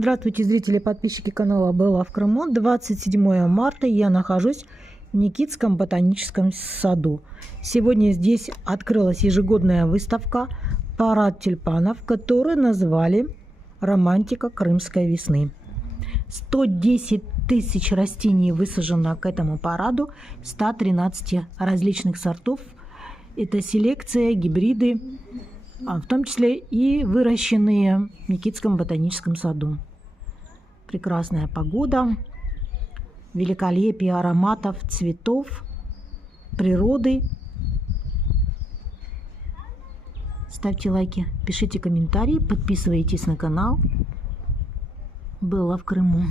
Здравствуйте, зрители и подписчики канала Была в Крыму. 27 марта я нахожусь в Никитском ботаническом саду. Сегодня здесь открылась ежегодная выставка «Парад тюльпанов», которую назвали «Романтика крымской весны». 110 тысяч растений высажено к этому параду, 113 различных сортов. Это селекция, гибриды, в том числе и выращенные в Никитском ботаническом саду. Прекрасная погода, великолепие ароматов, цветов, природы. Ставьте лайки, пишите комментарии, подписывайтесь на канал. Была в Крыму.